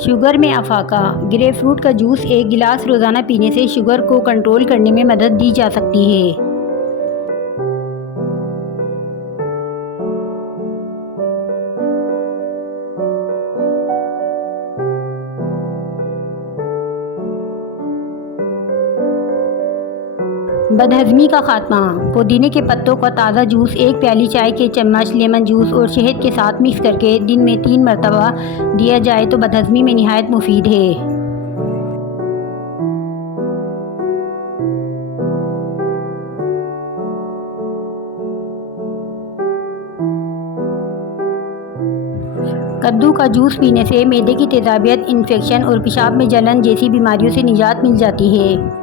Sugar में अफाका। Grapefruit का juice एक गिलास रोज़ाना पीने से शुगर को कंट्रोल करने में मदद दी जा सकती है। बदहज़मी का खात्मा। पुदीने के पत्तों का ताज़ा जूस एक प्याली चाय के चम्मच लेमन जूस और शहद के साथ मिक्स करके दिन में 3 मरतबा दिया जाए तो बदहज़मी में निहायत मुफीद है। कद्दू का जूस पीने से मैदे की तेज़ाबियत, इन्फेक्शन और पेशाब में जलन जैसी बीमारियों से निजात मिल जाती है।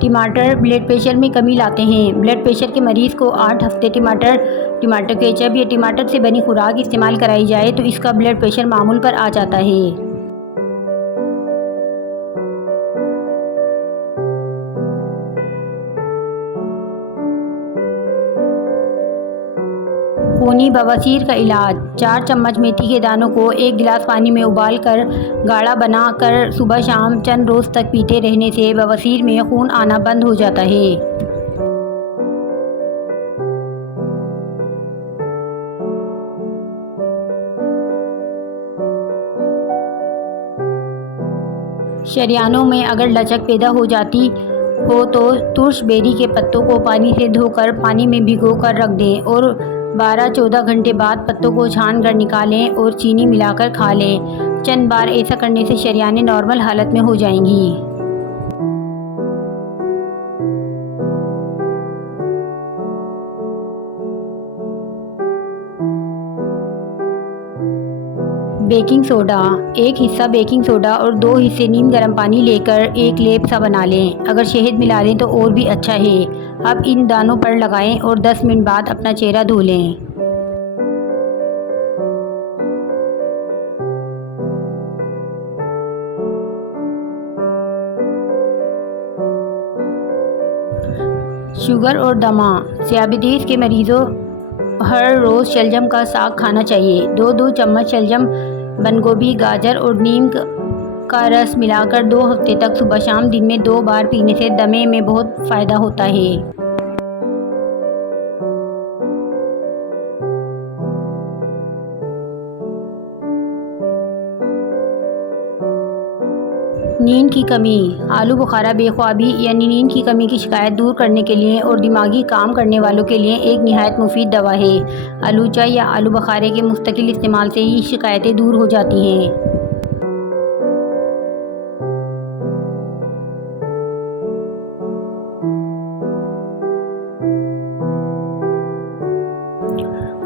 टमाटर ब्लड प्रेशर में कमी लाते हैं। ब्लड प्रेशर के मरीज़ को 8 हफ्ते टमाटर केचप या टमाटर से बनी खुराक इस्तेमाल कराई जाए तो इसका ब्लड प्रेशर मामूल पर आ जाता है। खूनी बवासीर का इलाज। 4 चम्मच मेथी के दानों को 1 गिलास पानी में उबाल कर गाढ़ा बना कर सुबह शाम चंद रोज़ तक पीते रहने से बवासीर में खून आना बंद हो जाता है। शरियानों में अगर लचक पैदा हो जाती हो तो तुर्श बेरी के पत्तों को पानी से धोकर पानी में भिगो कर रख दें और 12-14 घंटे बाद पत्तों को छान कर निकालें और चीनी मिलाकर खा लें। चंद बार ऐसा करने से शरियानें नॉर्मल हालत में हो जाएंगी। Baking soda. 1 हिस्सा बेकिंग सोडा और 2 हिस्से नीम गर्म पानी लेकर एक लेप सा बना लें। अगर शहद मिला लें तो और भी अच्छा है। अब इन दानों पर लगाएं और 10 मिनट बाद अपना चेहरा धो लें। शुगर और दमा। ज़ियादतीस के मरीज़ों हर रोज़ शलजम का साग खाना चाहिए। 2-2 चम्मच शलजम, बंद गोभी, गाजर और नीम का रस मिलाकर 2 हफ्ते तक सुबह शाम दिन में 2 बार पीने से दमे में बहुत फ़ायदा होता है। नींद की कमी। आलू बुखारा, बेख्वाबी यानी नींद की कमी की शिकायत दूर करने के लिए और दिमागी काम करने वालों के लिए एक निहायत मुफीद दवा है। आलू चाय या आलू बुखारे के मुस्तकिल इस्तेमाल से ही शिकायतें दूर हो जाती हैं।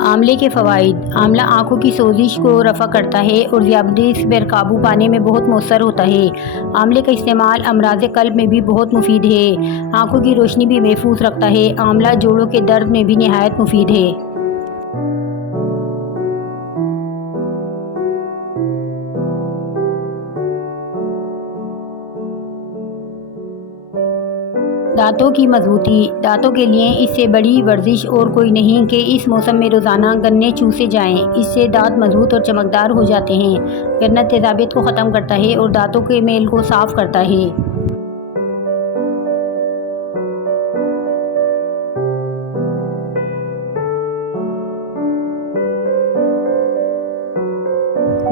आंवले के फ़वाइद। आंवला आँखों की सोजिश को रफ़ा करता है और ज़ियादतीस पर काबू पाने में बहुत मौसर होता है। आंवले का इस्तेमाल अमराज़ क़ल्ब में भी बहुत मुफीद है। आँखों की रोशनी भी महफूज रखता है। आंवला जोड़ों के दर्द में भी निहायत मुफीद है। दांतों की मजबूती। दांतों के लिए इससे बड़ी वर्जिश और कोई नहीं कि इस मौसम में रोज़ाना गन्ने चूसे जाएं। इससे दांत मजबूत और चमकदार हो जाते हैं। गन्ना तेज़ाबियत को ख़त्म करता है और दांतों के मेल को साफ़ करता है।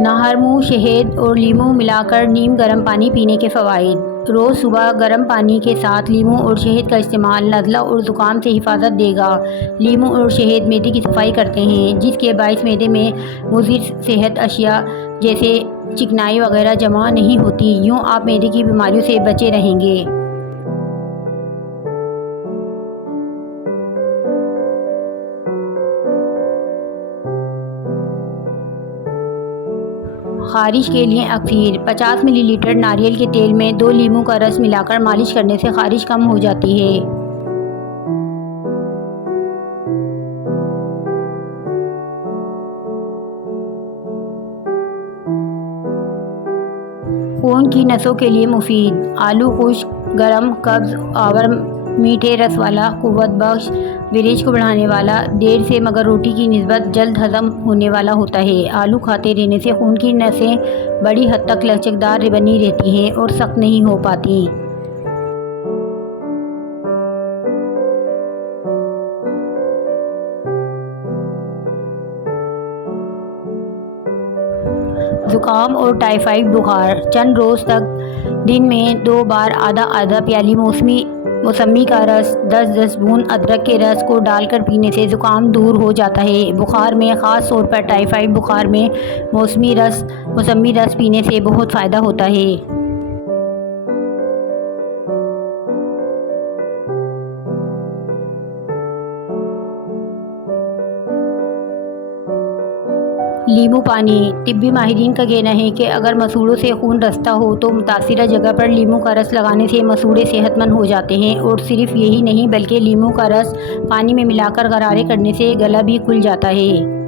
नाहरमू, शहद और लीमू मिलाकर नीम गर्म पानी पीने के फ़वाइद। रोज़ सुबह गर्म पानी के साथ लीमू और शहद का इस्तेमाल नज़ला और ज़ुकाम से हिफाजत देगा। लीमू और शहद मैदे की सफाई करते हैं जिसके बायस मैदे में मुज़िर सेहत अशिया जैसे चिकनाई वगैरह जमा नहीं होती। यूँ आप मैदे की बीमारियों से बचे रहेंगे। ख़ारिश के लिए अक्सीर। 50 मिलीलीटर नारियल के तेल में 2 लीमू का रस मिलाकर मालिश करने से ख़ारिश कम हो जाती है। खून की नसों के लिए मुफीद। आलू खुश्क, गरम, कब्ज़, आवर मीठे रस वाला, कुव्वत बख्श, विरेज को बढ़ाने वाला, देर से मगर रोटी की निस्बत जल्द हज़म होने वाला होता है। आलू खाते रहने से खून की नसें बड़ी हद तक लचकदार बनी रहती हैं और सख्त नहीं हो पाती। ज़ुकाम और टाइफाइड बुखार चंद रोज़ तक दिन में 2 बार आधा आधा प्याली मौसमी का रस 10-10 बूंद अदरक के रस को डालकर पीने से ज़ुकाम दूर हो जाता है। बुखार में ख़ास तौर पर टाइफाइड बुखार में मौसमी रस पीने से बहुत फ़ायदा होता है। लीमू पानी। तिब्बी माहिरीन का कहना है कि अगर मसूड़ों से खून रसता हो तो मुतासिरा जगह पर लीमू का रस लगाने से मसूड़े सेहतमंद हो जाते हैं। और सिर्फ यही नहीं बल्कि लीमू का रस पानी में मिलाकर गरारे करने से गला भी खुल जाता है।